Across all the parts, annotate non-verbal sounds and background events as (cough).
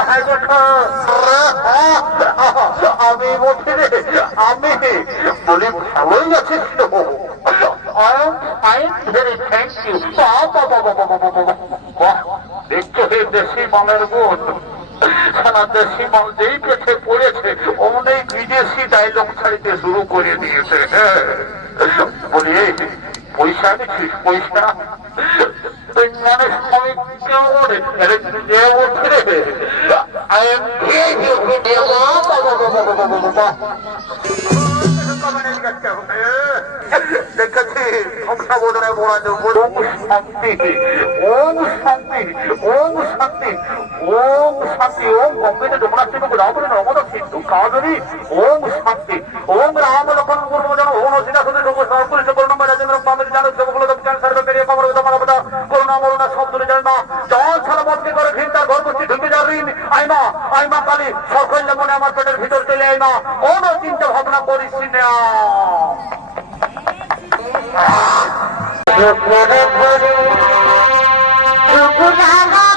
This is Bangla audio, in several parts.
হাই করছ আমি বলছি আমি বলি, ভালোই বাহ, দেখছ হে দেশি মালের গুণ সারা দেশি মাল যেই পেছে পড়েছে বিদেশি ডায়লগ ছাড়িতে শুরু করে দিয়েছে হ্যাঁ। বলি পয়সা আনিছিস পয়সা। মানে সময় কেউ ওরে আরে যে ওঠে রে আই এম দেখেছি সংসাবধানে বলা ওম শান্তি ওম শান্তি ওম শান্তি ওম শান্তি ওম গম্ভীর ডোমরাষ্ট্রী রাবণ নমদ সিন্ধু কাজরি ওম শান্তি ওম রাম আইমা কালি কালী সকল মনে আমার পেটের ভিতর চলে আইমা কোন চিন্তা ভাবনা করিস না। আমি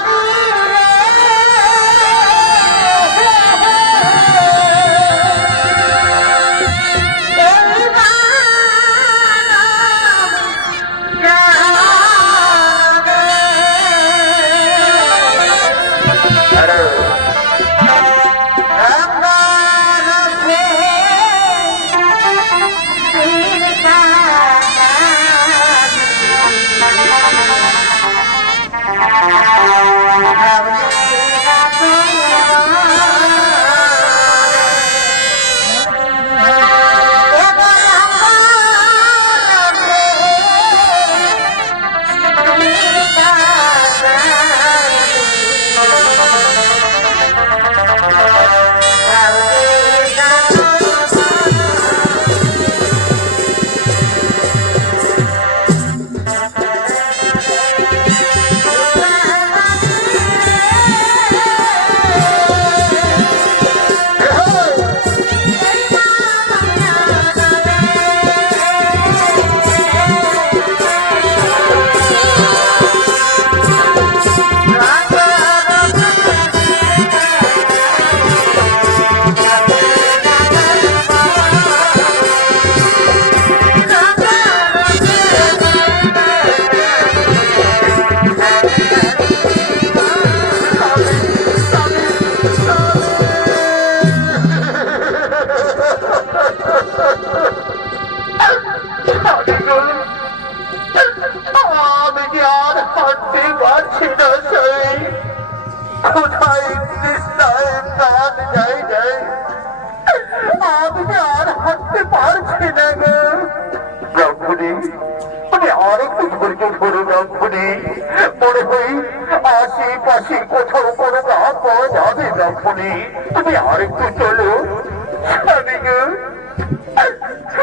যাবে তুমি আর একটু চলো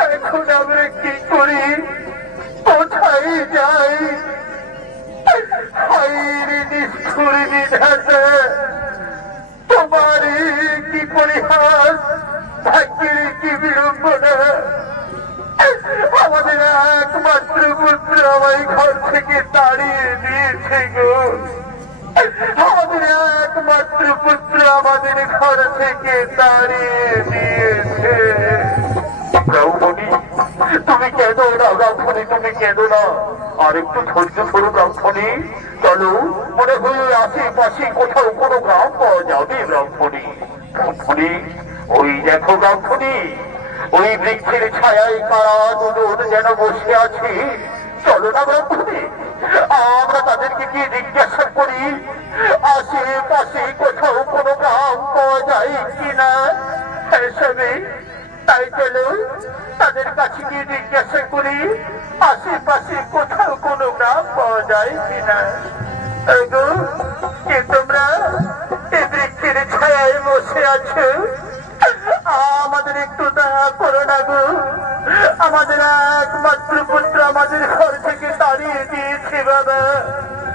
এখন আমরা কি করি? কোথায় যাই? কি পরিহাস? ভাগ্যের আমাদের একমাত্র পুত্র আমায় ঘর থেকে তাড়িয়ে দিয়েছে গো। আমাদের একমাত্র পুত্র আমাদের ঘর থেকে তাড়িয়ে দিয়েছে। তুমি কেঁদো না ব্রাহ্মণী তুমি কেঁদো না। আর একটু ধৈর্য ধরো ব্রাহ্মণী চলো, মনে হয়ে আশেপাশে কোথাও কোনো গ্রাম পাওয়া যাবে ব্রাহ্মণী ব্রাহ্মণী ওই দেখো ব্রাহ্মণী ওই বৃক্ষের ছায়ায় কারা দুজন যেন বসে আছি। চলো না ব্রাহ্মণী আমরা তাদেরকে কি জিজ্ঞাসা করি আশেপাশে কোথাও কোনো গ্রাম পাওয়া যায় কিনা? এসবে তাই চলো তাদের কাছে গিয়ে জিজ্ঞাসা করি, আশেপাশে কোথাও কোনো গ্রাম পাওয়া যায় কিনা? কে তোমরা এই বৃক্ষের ছায়ায় বসে আছো? আমাদের একটু দয়া করো না গো। আমাদের একমাত্র পুত্র আমাদের ঘর থেকে তাড়িয়ে দিয়েছে, বাবা।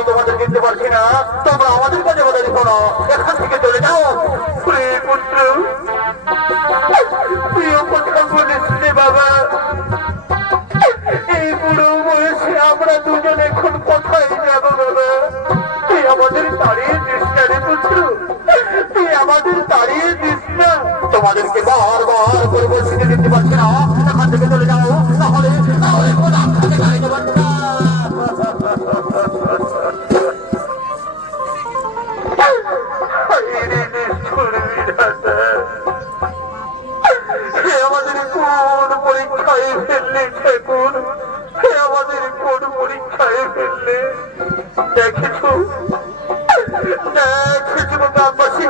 আমি তোমাদের চিনতে পারছি না তোমরা আমাদের কাছে কথা দেখো না। এখান থেকে চলে যাও। হে পুত্র প্রিয় কথা বলিস বাবা এই বুড়ো বয়সে আমরা দুজন এখন কোথায় যাব বাবা? তুই আমাদের তাড়িয়ে দিস না রে পুত্র। তুই আমাদের তাড়িয়ে দিস না। তোমাদেরকে বার বার করে বলছি দিতে পারছি না এখান থেকে চলে যাও। ফেললে দেখেছ বাবা গ্রামবাসী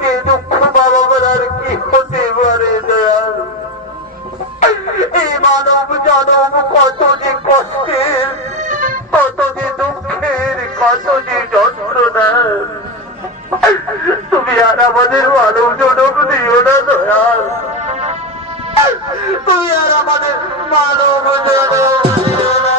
যে দুঃখ বাবার আর কি হতে পারে দয়াল এই মানব জনম কত যে কষ্টের কত যে দুঃখের কত যে যন্ত্রণা তুমি আর আমাদের মানব জনম দিও না দয়াল। তুমি আর আমাদের মানব জনম দিও না।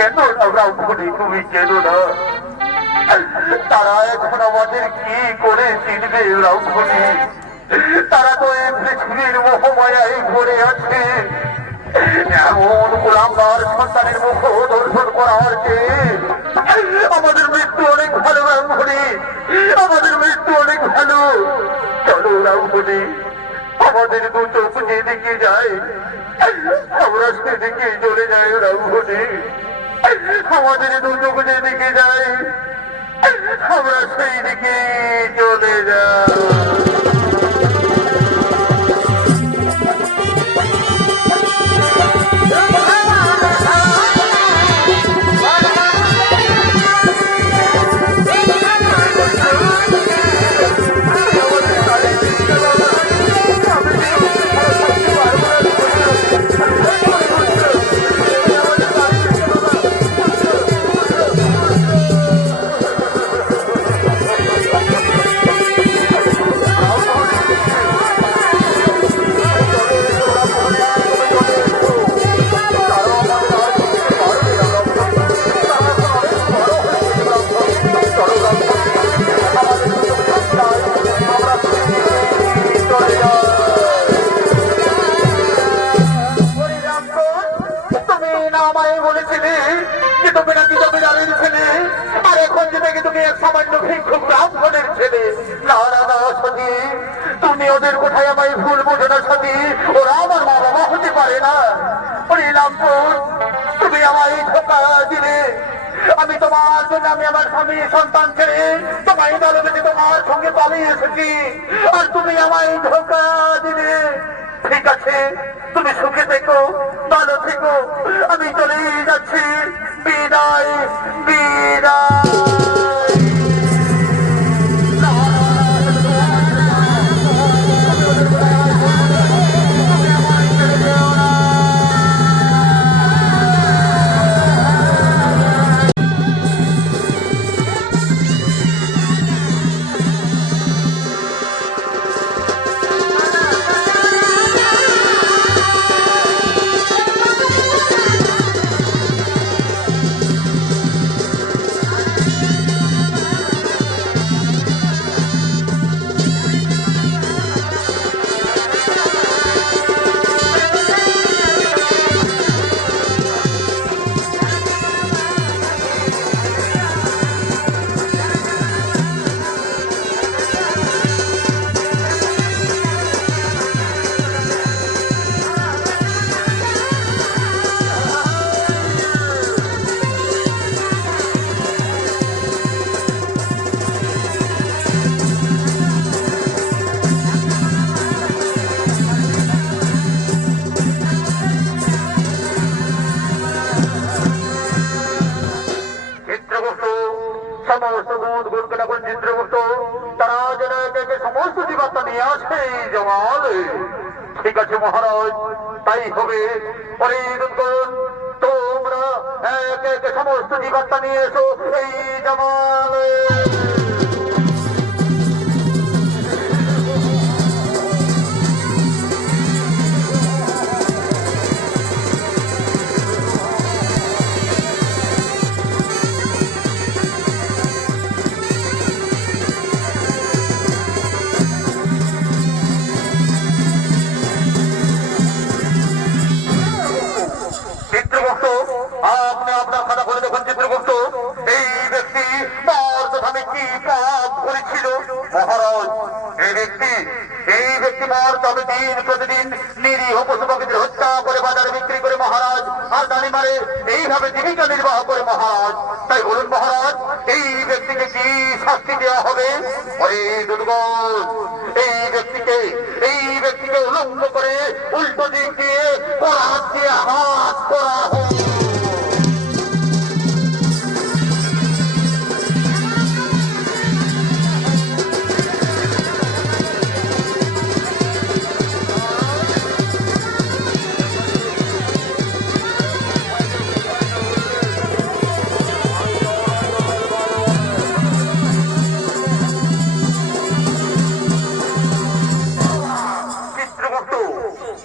কেন না রঙ্গনি তুমি কেন না? তারা এখন আমাদের কি করে চিনবে রঙ্গনি তারা তো এই পৃথিবীর মোহমায়ায় ভরে আছে। আমাদের চলো রামঘনি আমাদের দু চোখ যেদিকে যায়, আমরা সেদিকে চলে যাই রামঘনি আমাদের দু দিকে যাই। আমরা সেই দিকে চলে যাই। তুমি আমায় ধোকা আমি তোমার জন্য আমি আমার স্বামী সন্তান ছেড়ে তোমায় দলবেতে তোমার সঙ্গে পালিয়ে এসেছি। আর তুমি আমায় ধোকা দিলে। ঠিক আছে, তুমি সুখে থেকো, ভালো থেকো। আমি চলে যাচ্ছি। বিদায় বিদায়। নিয়ে আসে এই জামাল ঠিক আছে মহারাজ, তাই হবে। তোমরা এক এক সমস্ত জীবাত্মা নিয়ে এসো এই জামাল তবে দিন প্রতিদিন নিরীহ পশু হত্যা করে, বাজারে বিক্রি করে মহারাজ, আর দানি মারে এইভাবে জীবিকা নির্বাহ করে মহারাজ। তাই বলুন মহারাজ, এই ব্যক্তিকে কি শাস্তি দেওয়া হবে? ওই এই ব্যক্তিকে এই ব্যক্তিকে উলঙ্গ করে উল্টো দিক দিয়ে পড়া হচ্ছে হাত করা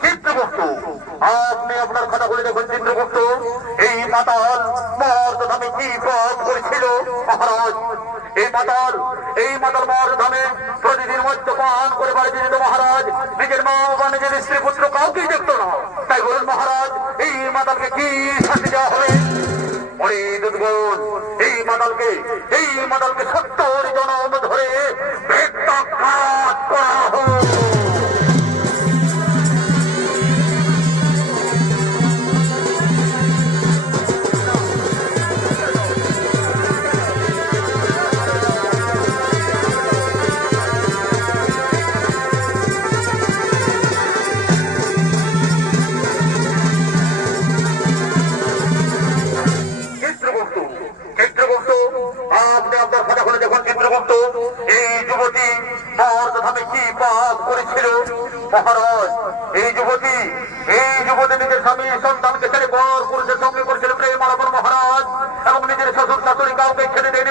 চিত্রগুপ্ত আপনি আপনার খাতা খুলে দেখুন চিত্রগুপ্ত এই মাতাল মর্দ ধামে কি পাপ করেছিল মহারাজ? এই মাতাল এই মাতাল মর্দ ধামে প্রতিদিন মদ্যপান করে বাড়িতে যেত মহারাজ। নিজের মা বা নিজের স্ত্রী, পুত্র কাউকেই দেখতো না। তাই বলুন মহারাজ, এই মাতালকে কি শাস্তি দেওয়া হবে? ওই দুর্গুণ এই মাতালকে এই মাতালকে সত্তর জনম ধরে বেত্তাঘাত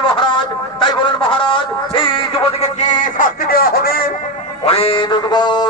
মহারাজ। তাই বলেন মহারাজ এই যুবতীকে কি শাস্তি দেওয়া হবে? অনেক দুর্গল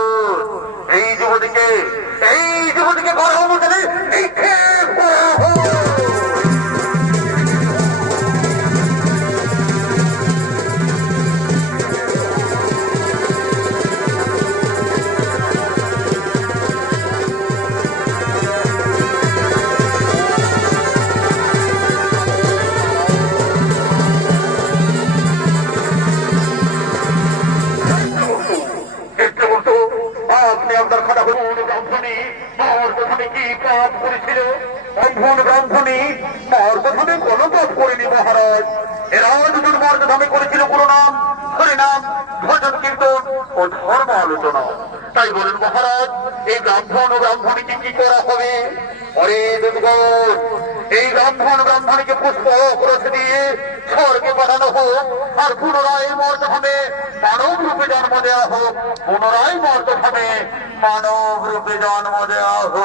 পাপ করেছিল। ব্রাহ্মণ ব্রাহ্মণী মার প্রথমে কোন পাপ করেনি মহারাজ। এরা দুজন মর্যাদামে করেছিল পুরো নাম হরিনাম ভজন কীর্তন ও ধর্ম আলোচনা। তাই বলুন মহারাজ, এই ব্রাহ্মণ ও ব্রাহ্মণীকে কি করা হবে? অরে দুর্গণ এই ব্রাহ্মণ ব্রাহ্মণীকে পুষ্প রথে দিয়ে স্বর্গে পাঠানো হোক, আর পুনরায় মর্তভূমে মানব রূপে জন্ম দেওয়া হোক, পুনরায় মর্তভূমে মানব রূপে জন্ম দেওয়া হোক।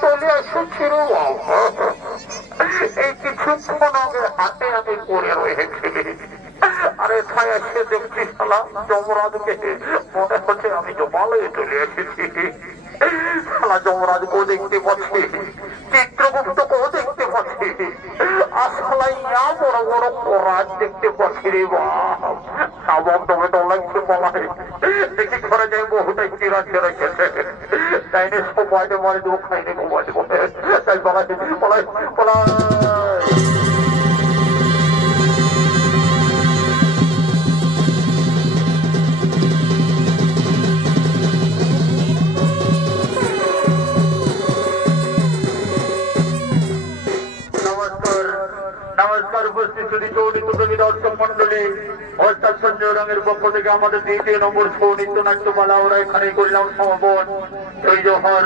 চলে (laughs) এসেছিল এই কিছুক্ষণ আগে হাতে হাতে পড়ে আরে ছায়া, সে দেখছি শালা যমরাজকে। মনে হচ্ছে আমি জমালয়ে চলে এসেছি। শালা গো দেখতে পাচ্ছে, চিত্রগুপ্ত গো দেখতে পাচ্ছে আর শালা ইয়া বড় বড় পরাজ দেখতে পাচ্ছি রে বাপ। সাবক দমে তো লাগছে বলাই দেখি ঘরে যাই বহুটাই চিরা ছেড়ে গেছে তাই নিয়ে সবাই মারে দেবো খাইনি ঘুমাই তাই বলা বলা বলাই থেকে আমাদের দ্বিতীয় নম্বর সৌনিত্য নাট্যমালা ওরা এখানে করলাম সমাপন জহর